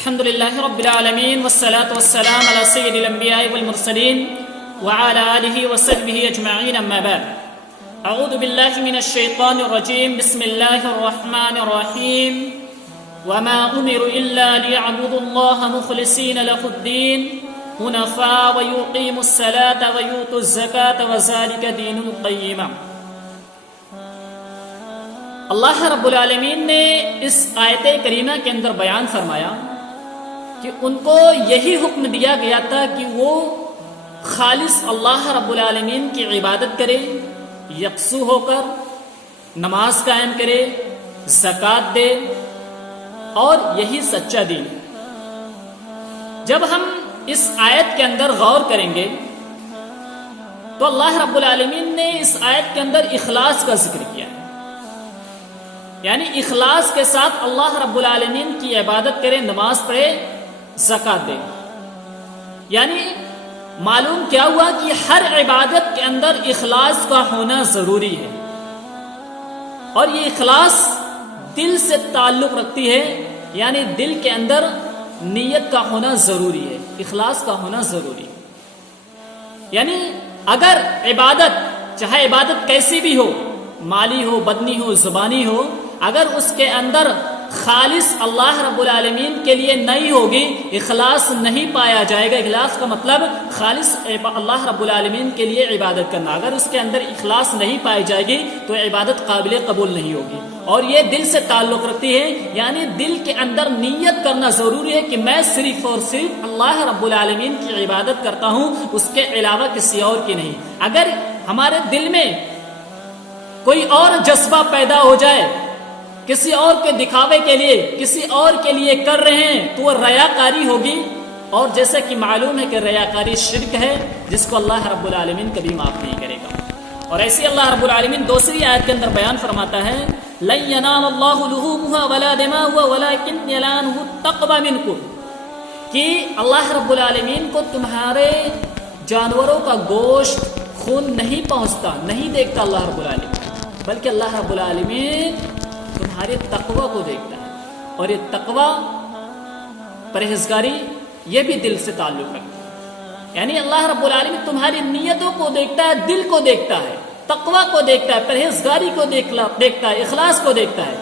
الحمد لله رب العالمين والصلاة والسلام على سيد الأنبياء والمرسلين وعلى آله وصحبه أجمعين أما بعد أعوذ بالله من الشيطان الرجيم بسم الله الرحمن الرحيم وما أمروا إلا ليعبدوا الله مخلصين له الدين حنفاء ويقيموا الصلاة ويؤتوا الزكاة وذلك دين القيمة. اللہ رب العالمین نے اس آیت کریمہ کے اندر بیان فرمایا کہ ان کو یہی حکم دیا گیا تھا کہ وہ خالص اللہ رب العالمین کی عبادت کرے، یکسو ہو کر نماز قائم کرے، زکوٰۃ دے، اور یہی سچا دین. جب ہم اس آیت کے اندر غور کریں گے تو اللہ رب العالمین نے اس آیت کے اندر اخلاص کا ذکر کیا ہے، یعنی اخلاص کے ساتھ اللہ رب العالمین کی عبادت کرے، نماز پڑھے، زکوٰۃ دے. یعنی معلوم کیا ہوا کہ ہر عبادت کے اندر اخلاص کا ہونا ضروری ہے، اور یہ اخلاص دل سے تعلق رکھتی ہے، یعنی دل کے اندر نیت کا ہونا ضروری ہے، اخلاص کا ہونا ضروری ہے. یعنی اگر عبادت، چاہے عبادت کیسی بھی ہو، مالی ہو، بدنی ہو، زبانی ہو، اگر اس کے اندر خالص اللہ رب العالمین کے لیے نہیں ہوگی، اخلاص نہیں پایا جائے گا. اخلاص کا مطلب خالص اللہ رب العالمین کے لیے عبادت کرنا. اگر اس کے اندر اخلاص نہیں پائی جائے گی تو عبادت قابل قبول نہیں ہوگی. اور یہ دل سے تعلق رکھتی ہے، یعنی دل کے اندر نیت کرنا ضروری ہے کہ میں صرف اور صرف اللہ رب العالمین کی عبادت کرتا ہوں، اس کے علاوہ کسی اور کی نہیں. اگر ہمارے دل میں کوئی اور جذبہ پیدا ہو جائے، کسی اور کے دکھاوے کے لیے، کسی اور کے لیے کر رہے ہیں، تو وہ ریاکاری ہوگی. اور جیسا کہ معلوم ہے کہ ریاکاری شرک ہے، جس کو اللہ رب العالمین کبھی معاف نہیں کرے گا. اور ایسے اللہ رب العالمین دوسری آیت کے اندر بیان فرماتا ہے لَن يَنَالَ اللَّهُ لُحُومُهَا وَلَا دِمَاؤُهَا وَلَكِنْ يَنَالُهُ التَّقْوَى مِنكُمْ، کہ اللہ رب العالمین کو تمہارے جانوروں کا گوشت، خون نہیں پہنچتا، نہیں دیکھتا اللہ رب العالمین، بلکہ اللہ رب العالمین تمہارے تقوی کو دیکھتا ہے. اور یہ تقوی، پرہیزگاری، یہ بھی دل سے تعلق رکھتا ہے. یعنی اللہ رب العالمین تمہاری نیتوں کو دیکھتا ہے، دل کو دیکھتا ہے، تقوی کو دیکھتا ہے، پرہیزگاری کو دیکھتا ہے، اخلاص کو دیکھتا ہے.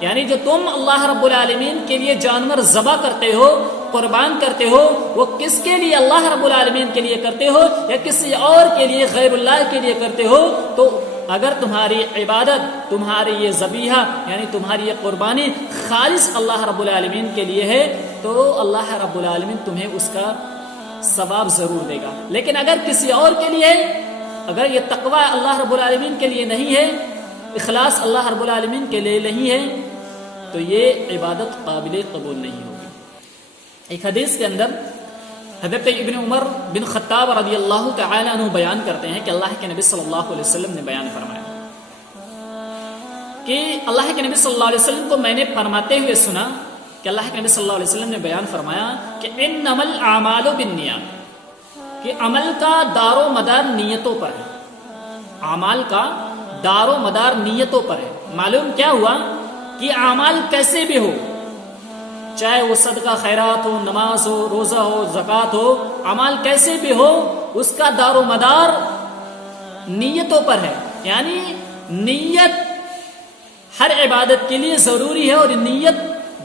یعنی جو تم اللہ رب العالمین کے لیے جانور ذبح کرتے ہو، قربان کرتے ہو، وہ کس کے لیے؟ اللہ رب العالمین کے لیے کرتے ہو یا کسی اور کے لیے، غیر اللہ کے لیے کرتے ہو؟ تو اگر تمہاری عبادت، تمہاری یہ ذبیحہ، یعنی تمہاری یہ قربانی خالص اللہ رب العالمین کے لیے ہے، تو اللہ رب العالمین تمہیں اس کا ثواب ضرور دے گا. لیکن اگر کسی اور کے لیے ہے، اگر یہ تقوی اللہ رب العالمین کے لیے نہیں ہے، اخلاص اللہ رب العالمین کے لیے نہیں ہے، تو یہ عبادت قابل قبول نہیں ہوگی. ایک حدیث کے اندر حضرت ابن عمر بن خطاب رضی اللہ تعالی عنہ بیان کرتے ہیں کہ اللہ کے نبی صلی اللہ علیہ وسلم نے بیان فرمایا کہ اللہ کے نبی صلی اللہ علیہ وسلم کو میں نے فرماتے ہوئے سنا کہ اللہ کے نبی صلی اللہ علیہ وسلم نے بیان فرمایا کہ انما الاعمال بالنیات، کہ عمل کا دار و مدار نیتوں پر ہے. اعمال کا دار و مدار نیتوں پر ہے. معلوم کیا ہوا کہ اعمال کیسے بھی ہو، چاہے وہ صدقہ خیرات ہو، نماز ہو، روزہ ہو، زکوٰۃ ہو، اعمال کیسے بھی ہو، اس کا دار و مدار نیتوں پر ہے. یعنی نیت ہر عبادت کے لیے ضروری ہے، اور نیت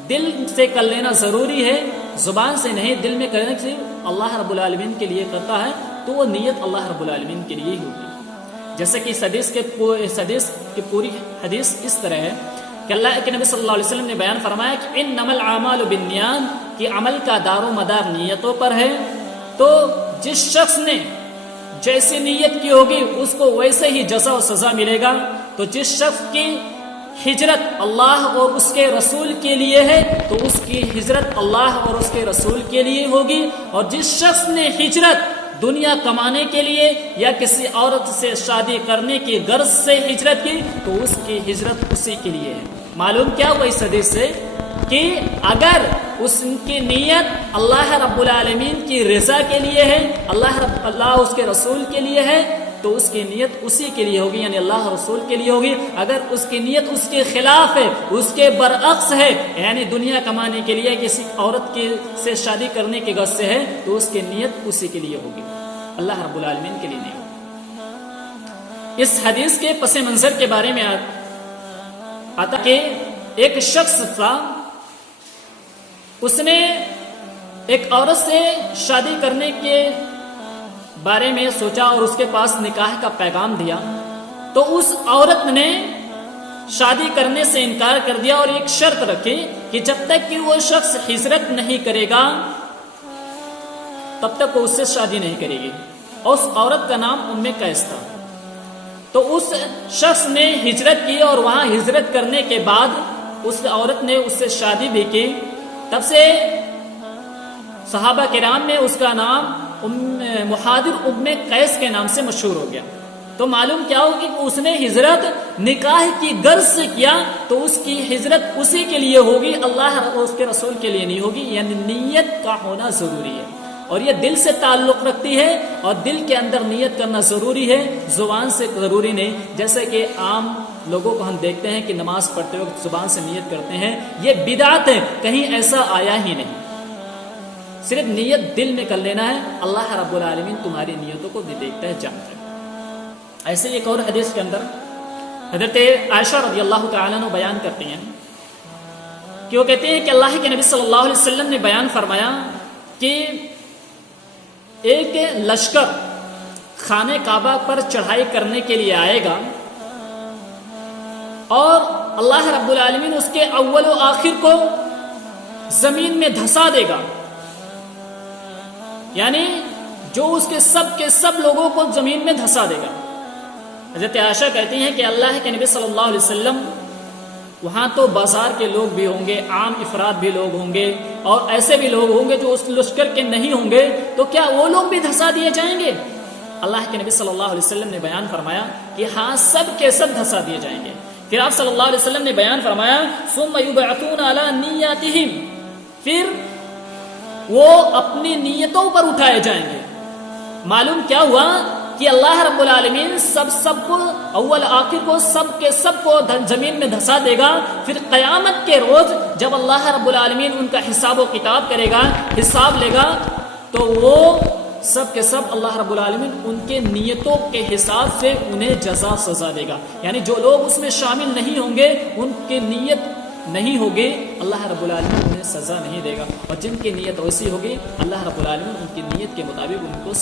دل سے کر لینا ضروری ہے، زبان سے نہیں، دل میں کرنے سے اللہ رب العالمین کے لیے کرتا ہے تو وہ نیت اللہ رب العالمین کے لیے ہی ہوگی. جیسے کہ اس حدیث کی پوری حدیث اس طرح ہے کہ اللہ کے نبی صلی اللہ علیہ وسلم نے بیان فرمایا کہ انما الاعمال بالنیات، کہ عمل کا دار و مدار نیتوں پر ہے. تو جس شخص نے جیسی نیت کی ہوگی اس کو ویسے ہی جزا و سزا ملے گا. تو جس شخص کی ہجرت اللہ اور اس کے رسول کے لیے ہے تو اس کی ہجرت اللہ اور اس کے رسول کے لیے ہوگی. اور جس شخص نے ہجرت دنیا کمانے کے لیے یا کسی عورت سے شادی کرنے کی غرض سے ہجرت کی تو اس کی ہجرت اسی کے لیے ہے. معلوم کیا ہوا اس حدیث سے کہ اگر اس کی نیت اللہ رب العالمین کی رضا کے لیے ہے، اللہ اس کے رسول کے لیے ہے، تو اس کی نیت اسی کے لیے ہوگی، یعنی اللہ رسول کے لیے ہوگی۔ اگر اس کی نیت اس کے خلاف ہے، اس کے برعکس ہے، یعنی دنیا کمانے کے لیے کسی عورت سے شادی کرنے کی غرض سے ہے، تو اس کی نیت اسی کے لیے ہوگی، اللہ رب العالمین کے لیے نہیں ہوگی۔ اس حدیث کے پس منظر کے بارے میں آتا کہ ایک شخص تھا، اس نے ایک عورت سے شادی کرنے کے بارے میں سوچا اور اس کے پاس نکاح کا پیغام دیا، تو اس عورت نے شادی کرنے سے انکار کر دیا اور ایک شرط رکھی کہ جب تک کہ وہ شخص ہجرت نہیں کرے گا تب تک وہ اس سے شادی نہیں کرے گی، اور اس عورت کا نام ام قیس تھا۔ تو اس شخص نے ہجرت کی اور وہاں ہجرت کرنے کے بعد اس عورت نے اس سے شادی بھی کی، تب سے صحابہ کرام میں اس کا نام مہاجر ام قیس کے نام سے مشہور ہو گیا۔ تو معلوم کیا ہو کہ اس نے ہجرت نکاح کی غرض سے کیا، تو اس کی ہجرت اسی کے لیے ہوگی، اللہ اور اس کے رسول کے لیے نہیں ہوگی، یعنی نیت کا ہونا ضروری ہے، اور یہ دل سے تعلق رکھتی ہے، اور دل کے اندر نیت کرنا ضروری ہے، زبان سے ضروری نہیں۔ جیسے کہ عام لوگوں کو ہم دیکھتے ہیں کہ نماز پڑھتے وقت زبان سے نیت کرتے ہیں، یہ بدعت ہے، کہیں ایسا آیا ہی نہیں، صرف نیت دل میں کر لینا ہے، اللہ رب العالمین تمہاری نیتوں کو بھی دیکھتا ہے، جانتا ہے۔ ایسے ایک اور حدیث کے اندر حضرت عائشہ رضی اللہ تعالیٰ عنہ بیان کرتی ہیں کہ وہ کہتے ہیں کہ اللہ کے نبی صلی اللہ علیہ وسلم نے بیان فرمایا کہ ایک لشکر خانہ کعبہ پر چڑھائی کرنے کے لیے آئے گا، اور اللہ رب العالمین اس کے اول و آخر کو زمین میں دھسا دے گا، یعنی جو اس کے سب لوگوں کو زمین میں دھسا دے گا۔ حضرت عائشہ کہتی ہیں کہ اللہ کے نبی صلی اللہ علیہ وسلم وہاں تو بازار کے لوگ بھی ہوں گے، عام افراد بھی لوگ ہوں گے، اور ایسے بھی لوگ ہوں گے جو اس لشکر کے نہیں ہوں گے، تو کیا وہ لوگ بھی دھسا دیے جائیں گے؟ اللہ کے نبی صلی اللہ علیہ وسلم نے بیان فرمایا کہ ہاں، سب کے سب دھسا دیے جائیں گے۔ پھر آپ صلی اللہ علیہ وسلم نے بیان فرمایا ثم یبعثون علی نیاتہم، پھر وہ اپنی نیتوں پر اٹھائے جائیں گے۔ معلوم کیا ہوا کہ اللہ رب العالمین سب کو اول آخر کو سب کو زمین میں دھسا دے گا۔ پھر قیامت کے روز جب اللہ رب العالمین ان کا حساب و کتاب کرے گا، حساب لے گا، تو وہ سب کے سب اللہ رب العالمین ان کے نیتوں کے حساب سے انہیں جزا سزا دے گا، یعنی جو لوگ اس میں شامل نہیں ہوں گے، ان کی نیت نہیں ہوگی، اللہ رب العالمین انہیں سزا نہیں دے گا، اور جن کی نیت ویسی ہوگی اللہ رب العالمین ان کی نیت کے مطابق ان کو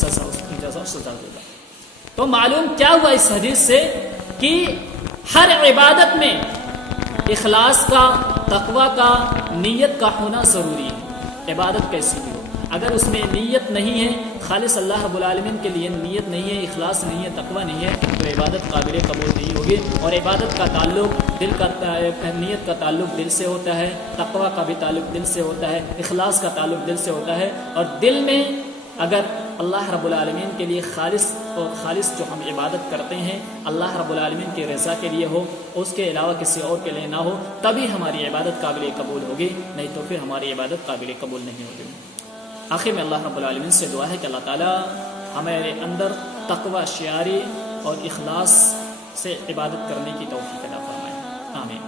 جزا دے گا۔ تو معلوم کیا ہوا اس حدیث سے کہ ہر عبادت میں اخلاص کا، تقوی کا، نیت کا ہونا ضروری ہے، عبادت کیسی بھی ہو۔ اگر اس میں نیت نہیں ہے، خالص اللہ رب العالمین کے لیے نیت نہیں ہے، اخلاص نہیں ہے، تقوی نہیں ہے، تو عبادت قابل قبول نہیں ہوگی۔ اور عبادت کا تعلق دل کا، نیت کا تعلق دل سے ہوتا ہے، تقوی کا بھی تعلق دل سے ہوتا ہے، اخلاص کا تعلق دل سے ہوتا ہے، اور دل میں اگر اللہ رب العالمین کے لیے خالص جو ہم عبادت کرتے ہیں اللہ رب العالمین کی رضا کے لیے ہو، اس کے علاوہ کسی اور کے لیے نہ ہو، تبھی ہماری عبادت قابل قبول ہوگی، نہیں تو پھر ہماری عبادت قابل قبول نہیں ہوگی۔ آخر میں اللہ رب العالمین سے دعا ہے کہ اللہ تعالیٰ ہمارے اندر تقوی، شیاری اور اخلاص سے عبادت کرنے کی توفیق عطا فرمائے، آمین۔